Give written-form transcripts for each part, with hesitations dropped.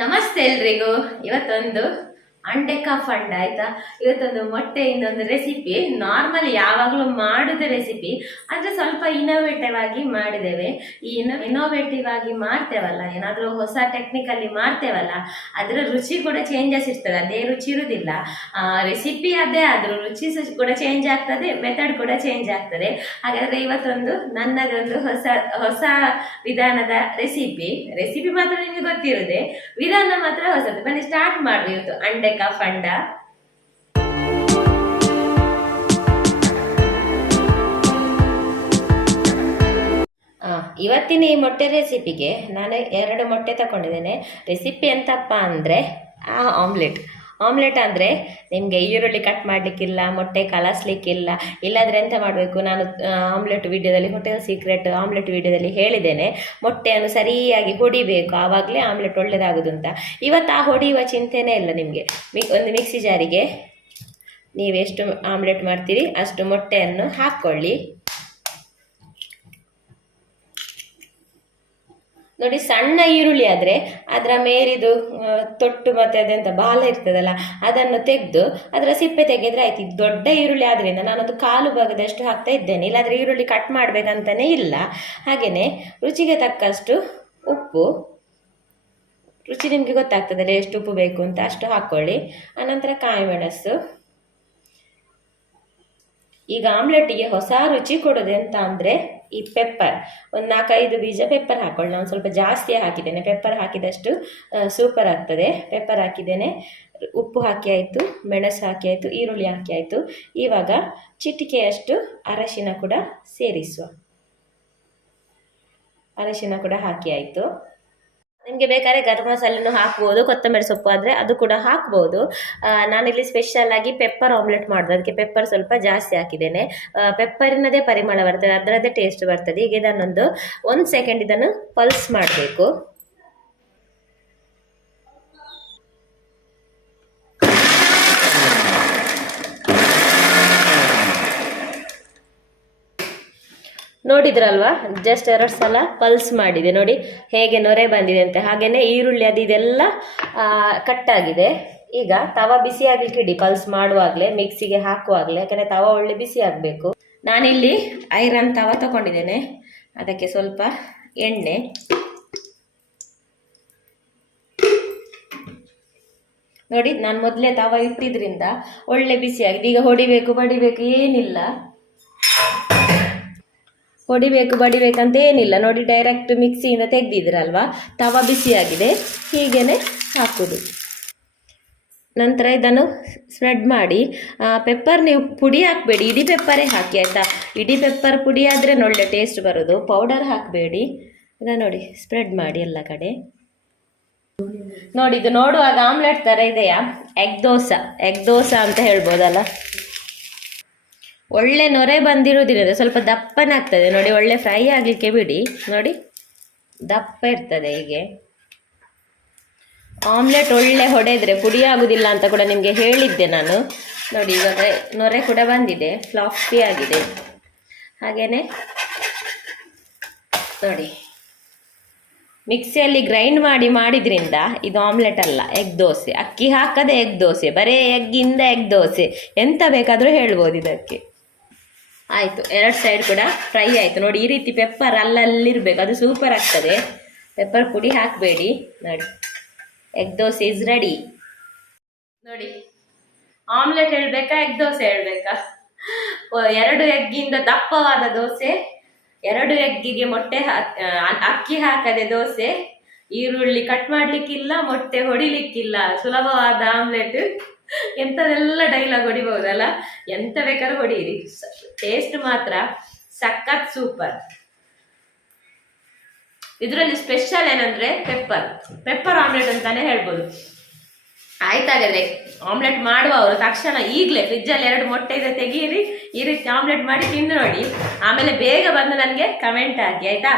ನಮಸ್ತೆ ಎಲ್ರಿಗೂ. ಇವತ್ತೊಂದು ಅಂಡೆಕ ಫಂಡ್ ಆಯ್ತಾ. ಇವತ್ತೊಂದು ಮೊಟ್ಟೆಯಿಂದ ಒಂದು ರೆಸಿಪಿ. ನಾರ್ಮಲ್ ಯಾವಾಗಲೂ ಮಾಡುದ ರೆಸಿಪಿ, ಆದರೆ ಸ್ವಲ್ಪ ಇನೋವೇಟಿವ್ ಆಗಿ ಮಾಡಿದ್ದೇವೆ. ಈ ಇನೋವೇಟಿವ್ ಆಗಿ ಮಾಡ್ತೇವಲ್ಲ, ಏನಾದರೂ ಹೊಸ ಟೆಕ್ನಿಕಲ್ಲಿ ಮಾಡ್ತೇವಲ್ಲ, ಅದರ ರುಚಿ ಕೂಡ ಚೇಂಜಸ್ ಇರ್ತದೆ. ಅದೇ ರುಚಿ ಇರುವುದಿಲ್ಲ. ರೆಸಿಪಿ ಅದೇ ಆದರೂ ರುಚಿ ಕೂಡ ಚೇಂಜ್ ಆಗ್ತದೆ, ಮೆಥಡ್ ಕೂಡ ಚೇಂಜ್ ಆಗ್ತದೆ. ಹಾಗಾದರೆ ಇವತ್ತೊಂದು ನನ್ನದೊಂದು ಹೊಸ ವಿಧಾನದ ರೆಸಿಪಿ ಮಾತ್ರ ನಿಮಗೆ ಗೊತ್ತಿರೋದೆ, ವಿಧಾನ ಮಾತ್ರ ಹೊಸದು. ಬನ್ನಿ ಸ್ಟಾರ್ಟ್ ಮಾಡ್ರಿ ಇವತ್ತು ಅಂಡೆಕ ಫಂಡ. ಇವತ್ತಿನ ಈ ಮೊಟ್ಟೆ ರೆಸಿಪಿಗೆ ನಾನು 2 ಮೊಟ್ಟೆ ತಗೊಂಡಿದ್ದೇನೆ. ರೆಸಿಪಿ ಎಂತಪ್ಪ ಅಂದರೆ ಆಮ್ಲೆಟ್ ಅಂದರೆ ನಿಮಗೆ ಈರುಳ್ಳಿ ಕಟ್ ಮಾಡಲಿಕ್ಕಿಲ್ಲ, ಮೊಟ್ಟೆ ಕಲಸ್ಲಿಕ್ಕಿಲ್ಲ. ಇಲ್ಲಾದರೆ ಎಂತ ಮಾಡಬೇಕು, ನಾನು ಆಮ್ಲೆಟ್ ವಿಡಿಯೋದಲ್ಲಿ, ಹೋಟೆಲ್ ಸೀಕ್ರೆಟ್ ಆಮ್ಲೆಟ್ ವಿಡಿಯೋದಲ್ಲಿ ಹೇಳಿದ್ದೇನೆ, ಮೊಟ್ಟೆಯನ್ನು ಸರಿಯಾಗಿ ಹೊಡಿಬೇಕು, ಆವಾಗಲೇ ಆಮ್ಲೆಟ್ ಒಳ್ಳೆಯದಾಗೋದು ಅಂತ. ಇವತ್ತು ಆ ಹೊಡೆಯುವ ಚಿಂತೆನೇ ಇಲ್ಲ ನಿಮಗೆ. ಒಂದು ಮಿಕ್ಸಿ ಜಾರಿಗೆ ನೀವೆಷ್ಟು ಆಮ್ಲೆಟ್ ಮಾಡ್ತೀರಿ ಅಷ್ಟು ಮೊಟ್ಟೆಯನ್ನು ಹಾಕ್ಕೊಳ್ಳಿ. ನೋಡಿ, ಸಣ್ಣ ಈರುಳ್ಳಿ ಆದರೆ ಅದರ ಮೇಲಿದು ತೊಟ್ಟು ಮತ್ತು ಅದೆಂತ ಬಾಲ ಇರ್ತದಲ್ಲ, ಅದನ್ನು ತೆಗೆದು ಅದರ ಸಿಪ್ಪೆ ತೆಗೆದ್ರೆ ಆಯ್ತು. ಇದು ದೊಡ್ಡ ಈರುಳ್ಳಿ ಆದ್ದರಿಂದ ನಾನೊಂದು 1/4 ಭಾಗದಷ್ಟು ಹಾಕ್ತಾ ಇದ್ದೇನೆ, ಇಲ್ಲಾದರೆ ಈರುಳ್ಳಿ ಕಟ್ ಮಾಡಬೇಕಂತಲೇ ಇಲ್ಲ. ಹಾಗೆಯೇ ರುಚಿಗೆ ತಕ್ಕಷ್ಟು ಉಪ್ಪು, ರುಚಿ ನಿಮಗೆ ಗೊತ್ತಾಗ್ತದಲ್ಲ ಎಷ್ಟು ಉಪ್ಪು ಬೇಕು ಅಂತ, ಅಷ್ಟು ಹಾಕ್ಕೊಳ್ಳಿ. ಆನಂತರ ಕಾಯಿ ಮೆಣಸು. ಈಗ ಆಮ್ಲೆಟ್ಟಿಗೆ ಹೊಸ ರುಚಿ ಕೊಡೋದು ಎಂತ ಅಂದರೆ ಈ ಪೆಪ್ಪರ್, ಒಂದು 4-5 ಬೀಜ ಪೆಪ್ಪರ್ ಹಾಕೊಳ್ಳಿ. ನಾನು ಸ್ವಲ್ಪ ಜಾಸ್ತಿ ಹಾಕಿದ್ದೇನೆ, ಪೆಪ್ಪರ್ ಹಾಕಿದಷ್ಟು ಸೂಪರ್ ಆಗ್ತದೆ. ಪೆಪ್ಪರ್ ಹಾಕಿದ್ದೇನೆ, ಉಪ್ಪು ಹಾಕಿ ಆಯಿತು, ಮೆಣಸು ಹಾಕಿ ಆಯಿತು, ಈರುಳ್ಳಿ ಹಾಕಿ ಆಯಿತು. ಇವಾಗ ಚಿಟಿಕೆಯಷ್ಟು ಅರಶಿನ ಕೂಡ ಸೇರಿಸುವ. ಅರಶಿನ ಕೂಡ ಹಾಕಿ ಆಯಿತು. ನಿಮಗೆ ಬೇಕಾದ್ರೆ ಗರಂ ಮಸಾಲೆನೂ ಹಾಕ್ಬೋದು, ಕೊತ್ತಂಬರಿ ಸೊಪ್ಪು ಆದರೆ ಅದು ಕೂಡ ಹಾಕ್ಬೋದು. ನಾನಿಲ್ಲಿ ಸ್ಪೆಷಲ್ ಆಗಿ ಪೆಪ್ಪರ್ ಆಮ್ಲೆಟ್ ಮಾಡೋದು, ಅದಕ್ಕೆ ಪೆಪ್ಪರ್ ಸ್ವಲ್ಪ ಜಾಸ್ತಿ ಹಾಕಿದ್ದೇನೆ. ಪೆಪ್ಪರಿನದೇ ಪರಿಮಳ ಬರ್ತದೆ, ಅದರದ್ದೇ ಟೇಸ್ಟ್ ಬರ್ತದೆ. ಈಗ ಇದನ್ನೊಂದು 1 ಸೆಕೆಂಡ್ ಇದನ್ನು ಪಲ್ಸ್ ಮಾಡಬೇಕು. ನೋಡಿದ್ರಲ್ವಾ, ಜಸ್ಟ್ 2 ಸಲ ಪಲ್ಸ್ ಮಾಡಿದೆ. ನೋಡಿ ಹೇಗೆ ನೊರೆ ಬಂದಿದೆ ಅಂತ. ಹಾಗೆಯೇ ಈರುಳ್ಳಿ ಅದು ಇದೆಲ್ಲ ಕಟ್ಟಾಗಿದೆ. ಈಗ ತವ ಬಿಸಿ ಆಗಲಿಕ್ಕೆ ಇಡಿ, ಪಲ್ಸ್ ಮಾಡುವಾಗಲೇ, ಮಿಕ್ಸಿಗೆ ಹಾಕುವಾಗಲೇ, ಯಾಕಂದರೆ ತವ ಒಳ್ಳೆ ಬಿಸಿ ಆಗಬೇಕು. ನಾನಿಲ್ಲಿ ಐರನ್ ತವ ತಗೊಂಡಿದ್ದೇನೆ, ಅದಕ್ಕೆ ಸ್ವಲ್ಪ ಎಣ್ಣೆ, ನೋಡಿ ನಾನು ಮೊದಲೇ ತವ ಇಟ್ಟಿದ್ರಿಂದ ಒಳ್ಳೆ ಬಿಸಿ ಆಗಿದೆ. ಈಗ ಹೊಡಿಬೇಕು ಬಡಿಬೇಕು ಏನಿಲ್ಲ, ಹೊಡಿಬೇಕು ಬಡಿಬೇಕಂತ ಏನಿಲ್ಲ. ನೋಡಿ ಡೈರೆಕ್ಟ್ ಮಿಕ್ಸಿಯಿಂದ ತೆಗೆದಿದ್ರಲ್ವಾ, ತವ ಬಿಸಿಯಾಗಿದೆ, ಹೀಗೇ ಹಾಕೋದು. ನಂತರ ಇದನ್ನು ಸ್ಪ್ರೆಡ್ ಮಾಡಿ. ಪೆಪ್ಪರ್ ನೀವು ಪುಡಿ ಹಾಕಬೇಡಿ, ಇಡೀ ಪೆಪ್ಪರೇ ಹಾಕಿ ಆಯಿತಾ. ಇಡೀ ಪೆಪ್ಪರ್ ಪುಡಿ ಆದರೆ ಒಳ್ಳೆ ಟೇಸ್ಟ್ ಬರೋದು, ಪೌಡರ್ ಹಾಕಬೇಡಿ. ಇದನ್ನು ನೋಡಿ ಸ್ಪ್ರೆಡ್ ಮಾಡಿ ಎಲ್ಲ ಕಡೆ. ನೋಡಿ, ಇದು ನೋಡುವಾಗ ಆಮ್ಲೆಟ್ ಥರ ಇದೆಯಾ? ಎಗ್ ದೋಸೆ ಅಂತ ಹೇಳ್ಬೋದಲ್ಲ. ಒಳ್ಳೆ ನೊರೆ ಬಂದಿರೋದಿರೋದು, ಸ್ವಲ್ಪ ದಪ್ಪನಾಗ್ತದೆ. ನೋಡಿ, ಒಳ್ಳೆ ಫ್ರೈ ಆಗಲಿಕ್ಕೆ ಬಿಡಿ. ನೋಡಿ ದಪ್ಪ ಇರ್ತದೆ. ಹೀಗೆ ಆಮ್ಲೆಟ್ ಒಳ್ಳೆ ಹೊಡೆದ್ರೆ ಪುಡಿ ಆಗುದಿಲ್ಲ ಅಂತ ಕೂಡ ನಿಮಗೆ ಹೇಳಿದ್ದೆ ನಾನು. ನೋಡಿ ಇವಾಗ ನೊರೆ ಕೂಡ ಬಂದಿದೆ, ಫ್ಲಾಫಿ ಆಗಿದೆ. ಹಾಗೇನೆ ನೋಡಿ, ಮಿಕ್ಸಿಯಲ್ಲಿ ಗ್ರೈಂಡ್ ಮಾಡಿದ್ರಿಂದ ಇದು ಆಮ್ಲೆಟ್ ಅಲ್ಲ, ಎಗ್ ದೋಸೆ. ಅಕ್ಕಿ ಹಾಕದೆ ಎಗ್ ದೋಸೆ, ಬರೇ ಎಗ್ಗಿಂದ ಎಗ್ ದೋಸೆ, ಎಂತ ಬೇಕಾದರೂ ಹೇಳ್ಬೋದು ಇದಕ್ಕೆ. ಆಯಿತು, 2 ಸೈಡ್ ಕೂಡ ಫ್ರೈ ಆಯಿತು. ನೋಡಿ, ಈ ರೀತಿ ಪೆಪ್ಪರ್ ಅಲ್ಲಲ್ಲಿರಬೇಕು, ಅದು ಸೂಪರ್ ಆಗ್ತದೆ. ಪೆಪ್ಪರ್ ಪುಡಿ ಹಾಕಬೇಡಿ. ನೋಡಿ, ಎಗ್ ದೋಸೆ ಇಸ್ ರೆಡಿ. ನೋಡಿ, ಆಮ್ಲೆಟ್ ಹೇಳಬೇಕಾ ಎಗ್ ದೋಸೆ ಹೇಳಬೇಕಾ? 2 ಎಗ್ಗಿಂದ ದಪ್ಪವಾದ ದೋಸೆ, 2 ಎಗ್ಗಿಗೆ ಮೊಟ್ಟೆ ಅಕ್ಕಿ ಹಾಕದೆ ದೋಸೆ, ಈರುಳ್ಳಿ ಕಟ್ ಮಾಡಲಿಕ್ಕಿಲ್ಲ, ಮೊಟ್ಟೆ ಹೊಡಿಲಿಕ್ಕಿಲ್ಲ, ಸುಲಭವಾದ ಆಮ್ಲೆಟ್. ಎಂಥದೆಲ್ಲ ಡೈಲಾಗ್ ಹೊಡಿಬಹುದಲ್ಲ, ಎಂತ ಬೇಕಾದ್ರೂ ಹೊಡೀರಿ, ಟೇಸ್ಟ್ ಮಾತ್ರ ಸಖತ್ ಸೂಪರ್. ಇದರಲ್ಲಿ ಸ್ಪೆಷಲ್ ಏನಂದ್ರೆ ಪೆಪ್ಪರ್ ಆಮ್ಲೆಟ್ ಅಂತಾನೆ ಹೇಳ್ಬೋದು. ಆಯ್ತಾಗಾದ್ರೆ ಆಮ್ಲೆಟ್ ಮಾಡುವವರು ತಕ್ಷಣ ಈಗಲೇ ಫ್ರಿಜ್ಜಲ್ಲಿ 2 ಮೊಟ್ಟೆ ಇದೆ ತೆಗೀರಿ, ಈ ರೀತಿ ಆಮ್ಲೆಟ್ ಮಾಡಿ ತಿಂದು ನೋಡಿ. ಆಮೇಲೆ ಬೇಗ ಬಂದು ನನಗೆ ಕಮೆಂಟ್ ಹಾಕಿ ಆಯ್ತಾ.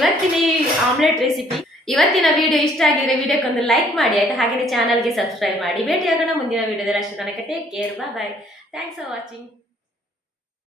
ಇವತ್ತಿನ ಈ ಆಮ್ಲೆಟ್ ರೆಸಿಪಿ, ಇವತ್ತಿನ ವಿಡಿಯೋ ಇಷ್ಟ ಆಗಿದ್ರೆ ವಿಡಿಯೋಕ್ಕೊಂದು ಲೈಕ್ ಮಾಡಿ ಆಯ್ತಾ. ಹಾಗೆಯೇ ಚಾನಲ್ಗೆ ಸಬ್ಸ್ಕ್ರೈಬ್ ಮಾಡಿ. ಭೇಟಿಯಾಗೋಣ ಮುಂದಿನ ವಿಡಿಯೋದಲ್ಲಿ. ಅಷ್ಟು ತನಕ take care, bye. Thanks for watching.